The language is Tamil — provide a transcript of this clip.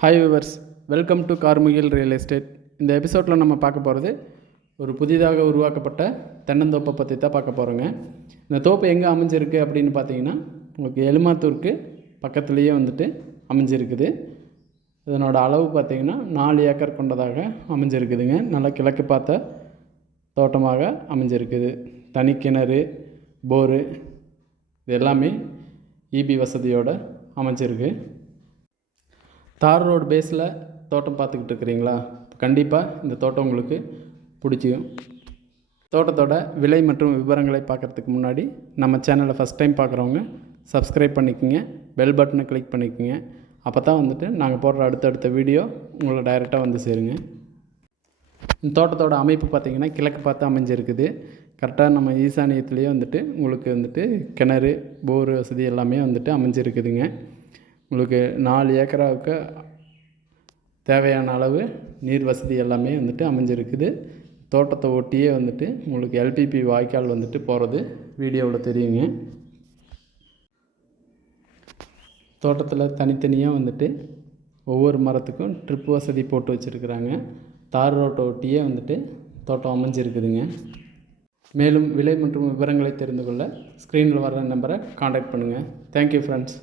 Hi viewers welcome to Karmugil real estate இந்த எபிசோடில் நம்ம பார்க்க போகிறது ஒரு புதிதாக உருவாக்கப்பட்ட தென்னந்தோப்பை பற்றி தான் பார்க்க போகிறோங்க இந்த தோப்பு எங்கே அமைஞ்சிருக்கு அப்படின்னு பார்த்தீங்கன்னா உங்களுக்கு எலுமாத்தூருக்கு பக்கத்துலேயே வந்துட்டு அமைஞ்சிருக்குது. இதனோட அளவு பார்த்தீங்கன்னா நாலு ஏக்கர் கொண்டதாக அமைஞ்சிருக்குதுங்க. நல்லா கிழக்கு பார்த்த தோட்டமாக அமைஞ்சிருக்குது. தனி கிணறு போரு இது எல்லாமே இபி வசதியோடு அமைஞ்சிருக்கு. தார் ரோடு பேஸில் தோட்டம் பார்த்துக்கிட்டு இருக்கிறீங்களா? கண்டிப்பாக இந்த தோட்டம் உங்களுக்கு பிடிச்சியும் தோட்டத்தோட விலை மற்றும் விவரங்களை பார்க்குறதுக்கு முன்னாடி நம்ம சேனலை ஃபஸ்ட் டைம் பார்க்குறவங்க சப்ஸ்கிரைப் பண்ணிக்கோங்க பெல் பட்டனை கிளிக் பண்ணிக்கோங்க. அப்போ தான் வந்துட்டு நாங்கள் போடுற அடுத்தடுத்த வீடியோ உங்களை டைரெக்டாக வந்து சேருங்க. இந்த தோட்டத்தோட அமைப்பு பார்த்திங்கன்னா கிழக்கு பார்த்து அமைஞ்சிருக்குது. கரெக்டாக நம்ம ஈசானியத்துலேயே வந்துட்டு உங்களுக்கு வந்துட்டு கிணறு போர் வசதி எல்லாமே வந்துட்டு அமைஞ்சிருக்குதுங்க. உங்களுக்கு நாலு ஏக்கராவுக்கு தேவையான அளவு நீர் வசதி எல்லாமே வந்துட்டு அமைஞ்சிருக்குது. தோட்டத்தை ஒட்டியே வந்துட்டு உங்களுக்கு எல்பிபி வாய்க்கால் வந்துட்டு போகிறது வீடியோவில் தெரியுங்க. தோட்டத்தில் தனித்தனியாக வந்துட்டு ஒவ்வொரு மரத்துக்கும் ட்ரிப் வசதி போட்டு வச்சுருக்குறாங்க. தார் ரோட்டை ஒட்டியே வந்துட்டு தோட்டம் அமைஞ்சிருக்குதுங்க. மேலும் விலை மற்றும் விவரங்களை தெரிந்து கொள்ள ஸ்க்ரீனில் வர்ற நம்பரை காண்டாக்ட் பண்ணுங்கள் தேங்க்யூ ஃப்ரெண்ட்ஸ்